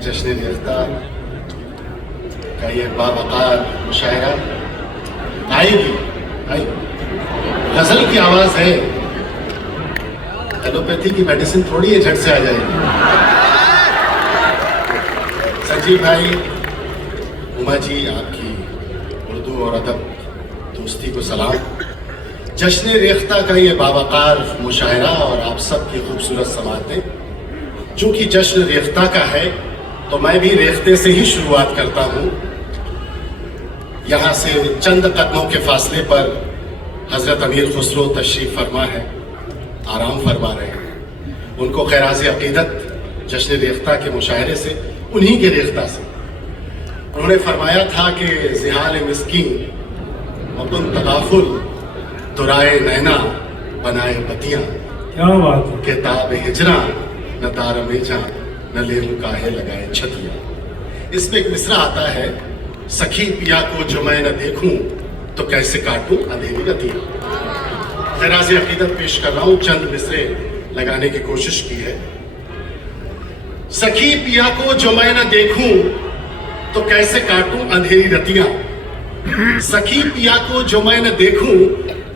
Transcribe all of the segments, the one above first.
जश्न रेख्ता का ये बावकार मुशायरा आएगी। गजल की आवाज है, एलोपैथी की मेडिसिन थोड़ी है झट से आ जाएगी। संजीव भाई, उमा जी, आपकी उर्दू और अदब दोस्ती को सलाम। जश्न रेख्ता का ये बावकार मुशायरा और आप सब की खूबसूरत समातें, चूंकि जश्न रेख्ता का है तो मैं भी रेख्ते से ही शुरुआत करता हूँ। यहाँ से चंद कदमों के फासले पर हजरत अमीर खुसरो तशरीफ फरमा है, आराम फरमा रहे हैं। उनको खैराज़ अक़ीदत जश्न रेख्ता के मुशायरे से, उन्हीं के रेख्ता से, उन्होंने फरमाया था कि ज़िहाल मिस्कीन मकुन तगाफुल दुराए नैना बनाए बतियाँ। क्या बात है। किताब हिजरा न तार मेजा न लेहू काहे लगाए छतियाँ। इसमें एक मिसरा आता है, सखी पिया को जो मैं न देखूं तो कैसे काटूं अंधेरी रतियाँ। खैराज़ अक़ीदत पेश कर रहा हूं, चंद मिसरे लगाने की कोशिश की है। सखी पिया को जो मैं न देखूं तो कैसे काटूं अंधेरी रतियाँ। सखी पिया को जो मैं न देखूं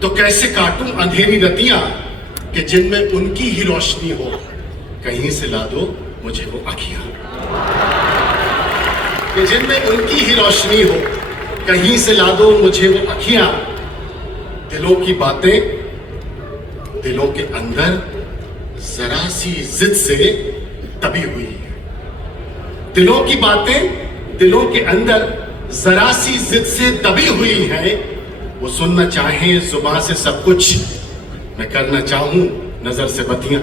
तो कैसे काटूं अंधेरी रतियाँ, कि जिनमें उनकी ही रोशनी हो कहीं से ला दो मुझे वो आँखियाँ। कि जिनमें उनकी ही रोशनी हो कहीं से ला दो मुझे वो आँखियाँ। दिलों की बातें दिलों के अंदर जरा सी जिद से दबी हुई है। दिलों की बातें दिलों के अंदर जरा सी जिद से दबी हुई है। वो सुनना चाहे जुबान से सब कुछ, मैं करना चाहूं नजर से बतियां।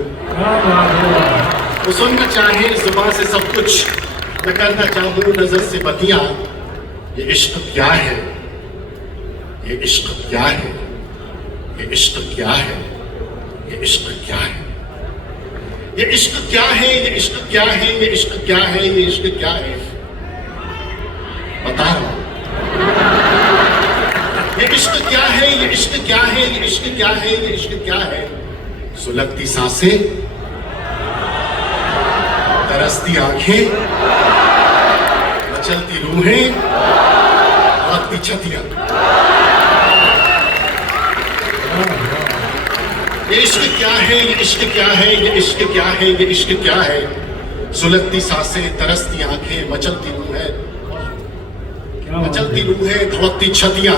वो सुनना चाहे जुबान से सब कुछ, मैं करना चाहूं नजर से बतियां। ये इश्क क्या है, ये इश्क क्या है, ये इश्क क्या है, ये इश्क क्या है, ये इश्क क्या है, ये इश्क क्या है, ये इश्क क्या है, ये इश्क क्या है। बता रहा हूं, ये इश्क क्या है, ये इश्क क्या है, ये इश्क क्या है, ये इश्क क्या है। सुलगती सांसें, तरसती आंखें, मचलती रूहें, लगती छतियां। ये इश्क क्या है, ये इश्क क्या है, ये इश्क क्या है, ये इश्क क्या है। सुलगती सांसें, तरसती आंखें, मचलती रूहें, मचलती रूहें, धड़कती छतियां।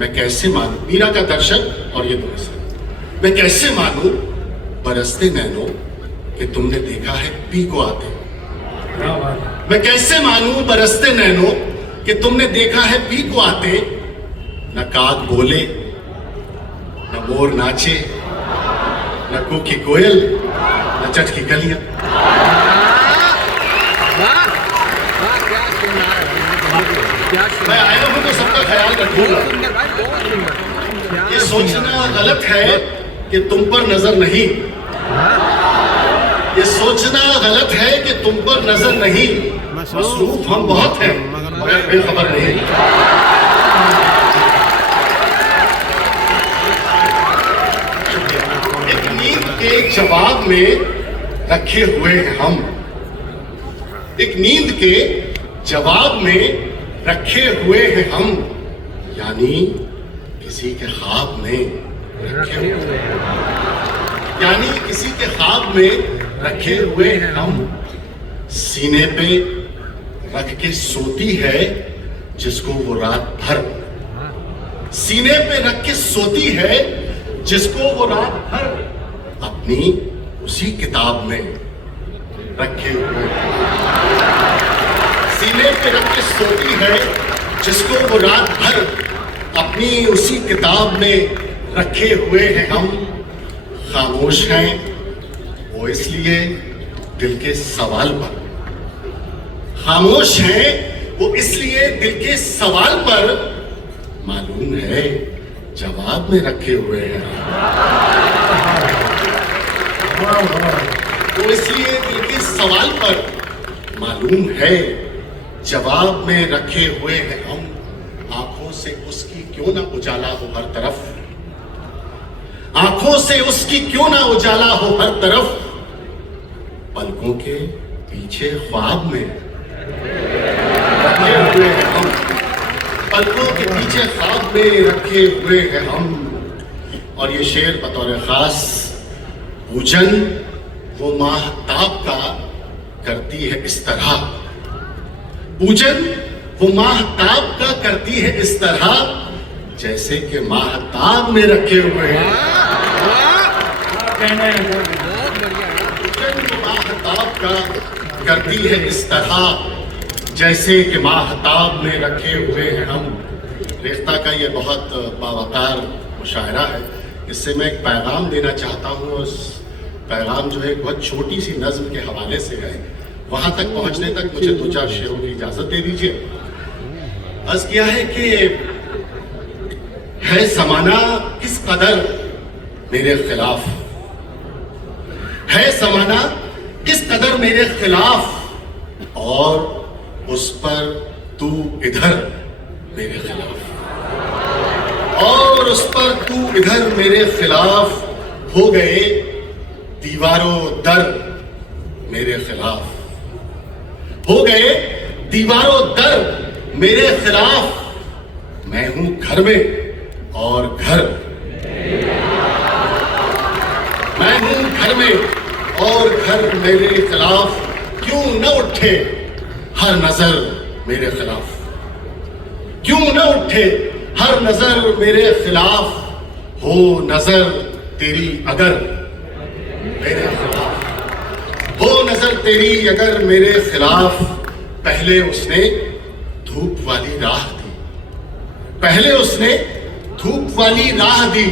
मैं कैसे मानूं, मीरा का दर्शक और ये दोस्त, मैं कैसे मानूं बरसते नैनों कि तुमने देखा है पी को आते। मैं कैसे मानूं बरसते नैनों कि तुमने देखा है पी को आते। न काग बोले, न मोर नाचे, न कूकी कोयल, न चटकी गलियां। मैं आया हूं तो सबका ख्याल रखूंगा। ये सोचना गलत है कि तुम पर नजर नहीं, ये सोचना गलत है कि तुम पर नजर नहीं। मसरूफ हम बहुत हैं मगर बेखबर नहीं। एक नींद के जवाब में रखे हुए हैं हम, एक नींद के जवाब में रखे हुए हैं हम, यानी किसी के ख्वाब में रखे हुए हैं, यानी किसी के ख्वाब में रखे हुए हैं हम। सीने पे रख के सोती है जिसको वो रात भर, सीने पे रख के सोती है जिसको वो रात भर अपनी उसी किताब में रखे हुए हैं। सीने पे रख के सोती है जिसको वो रात भर अपनी उसी किताब में रखे हुए हैं हम। खामोश हैं वो इसलिए दिल के सवाल पर, खामोश हैं वो इसलिए दिल के सवाल पर, मालूम है जवाब में रखे हुए हैं। वो इसलिए दिल के सवाल पर, मालूम है जवाब में रखे हुए हैं हम। आंखों से उसकी क्यों ना उजाला हो हर तरफ, आंखों से उसकी क्यों ना उजाला हो हर तरफ। पलकों के पीछे ख्वाब में रखे हुए हैं हम, पलकों के पीछे ख्वाब में रखे हुए हैं हम। और ये शेर बतौर खास पूजन वो माहताब का करती है इस तरह, पूजन वो माहताब का करती है इस तरह, जैसे कि माहताब में रखे हुए हैं। पूजन वो माहताब का करती है इस तरह, जैसे कि माहताब में रखे हुए हैं हम। रेख्ता का ये बहुत बावकार मुशायरा है, इससे मैं एक पैगाम देना चाहता हूँ। उस पैगाम जो है एक बहुत छोटी सी नज्म के हवाले से है, वहां तक पहुंचने तक मुझे 2-4 शेरों की इजाजत दे दीजिए। अर्ज किया है कि है ज़माना किस कदर मेरे खिलाफ, है ज़माना किस कदर मेरे खिलाफ, और उस पर तू इधर मेरे खिलाफ, और उस पर तू इधर मेरे खिलाफ, हो गए दीवारों दर मेरे खिलाफ, हो गए दीवारों दर मेरे खिलाफ। मैं हूं घर में और घर, मैं हूं घर में और घर मेरे खिलाफ। क्यों न उठे हर नजर मेरे खिलाफ, क्यों न उठे हर नजर मेरे खिलाफ, हो नजर तेरी अगर मेरे खिलाफ, हो नजर तेरी अगर मेरे खिलाफ। पहले उसने धूप वाली राह दी, पहले उसने धूप वाली राह दी,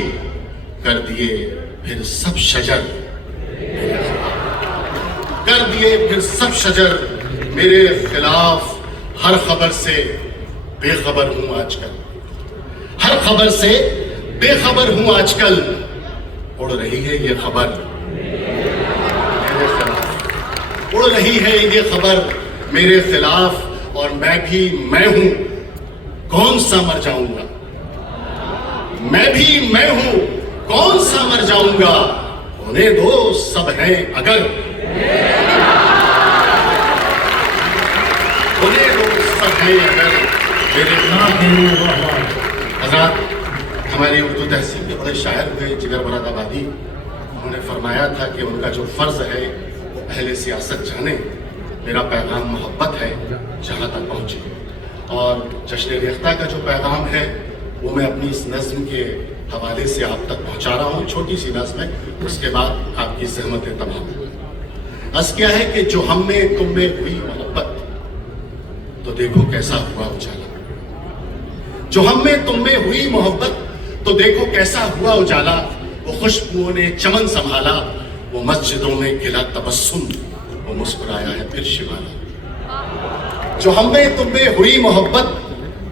कर दिए फिर सब शजर मेरे खिलाफ, कर दिए फिर सब शजर मेरे खिलाफ। हर खबर से बेखबर हूं आजकल, हर खबर से बेखबर हूं आजकल, उड़ रही है ये खबर मेरे खिलाफ, उड़ रही है ये खबर मेरे खिलाफ। और मैं भी मैं हूं, कौन सा मर जाऊंगा, मैं भी मैं हूं, कौन सा मर जाऊंगा। होने दो सब हैं अगर, होने दो सब हैं अगर मेरे हज़रात। हमारी उर्दू तहसील के बड़े शायर हुए जिगर मुराद आबादी, उन्होंने फरमाया था कि उनका जो फर्ज है वो अहले सियासत जाने। मेरा पैगाम मोहब्बत है जहाँ तक पहुँचे, और जश्न रेख्ता का जो पैगाम है वो मैं अपनी इस नज़्म के हवाले से आप तक पहुँचा रहा हूँ। छोटी सी नज़्म है, उसके बाद आपकी सहमतें तमाम। अर्ज़ क्या है कि जो हम में तुम में हुई मोहब्बत, तो देखो कैसा हुआ उजाला, जो हम में तुम में हुई मोहब्बत, तो देखो कैसा हुआ उजाला। वो खुशबुओं ने चमन संभाला, वो मस्जिदों में खिला तबस्सुम, वो मुस्कुराया है फिर शिवाला। जो हम में तुम में हुई मोहब्बत,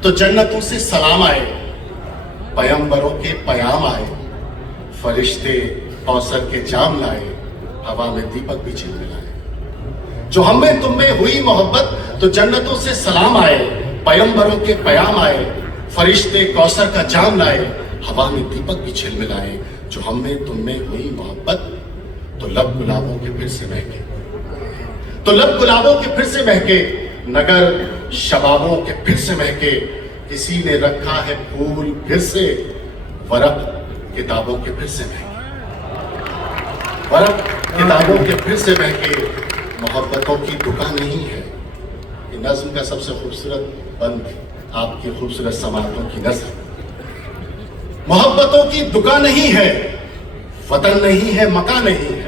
तो जन्नतों से सलाम आए, पैगंबरों के पयाम आए, फरिश्ते कौसर के जाम लाए, हवा में दीपक भी झिलमिलाए। जो हम में तुम में हुई मोहब्बत, तो जन्नतों से सलाम आए, पैगंबरों के पयाम आए, फरिश्ते कौसर का जाम लाए, हवा में दीपक भी झिलमिलाए। जो हम में तुम में हुई मोहब्बत, तो लब गुलाबों के फिर से महके, तो लब गुलाबों के फिर से महके, नगर शबाबों के फिर से महके। किसी ने रखा है फूल फिर से, वरक किताबों के फिर से महके, वरक किताबों के फिर से महके। मोहब्बतों की दुकान नहीं है, ये नज़्म का सबसे खूबसूरत बंद, आपकी खूबसूरत समातों की नज़्म। मोहब्बतों की दुकान नहीं है, वतन नहीं है, मकान नहीं है।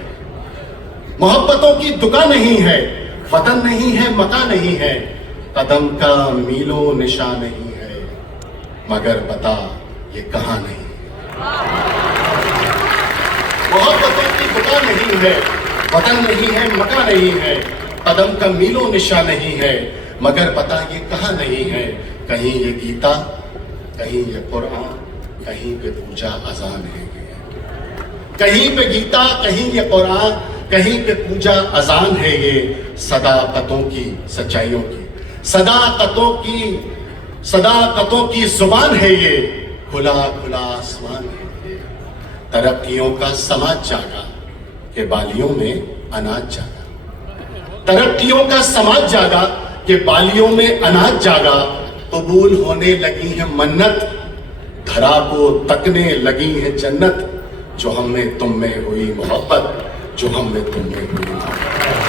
मोहब्बतों की दुकान नहीं है, वतन नहीं है, मकान नहीं है। कदम का मीलो निशान नहीं है, मगर बता ये कहां नहीं। मोहब्बतों की दुकान नहीं है, वतन नहीं है, मकान नहीं है। कदम का मीलो निशान नहीं है, मगर पता ये कहां नहीं है। कहीं ये गीता, कहीं ये कुरान, कहीं पे पूजा अजान है। कहीं पे गीता, कहीं ये कुरान, कहीं पे पूजा अजान है। ये सदाकतों की, सच्चाइयों की, सदाकतों की, सदाकतों की जुबान है। ये खुला खुला आसमान है। तरक्कियों का समाज जागा, के बालियों में अनाज जागा। तरक्कियों का समाज जागा कि बालियों में अनाज जागा, कबूल होने लगी है मन्नत, धरा को तकने लगी है जन्नत, जो हम में तुम में हुई मोहब्बत, जो हम में तुम में हुई मोहब्बत।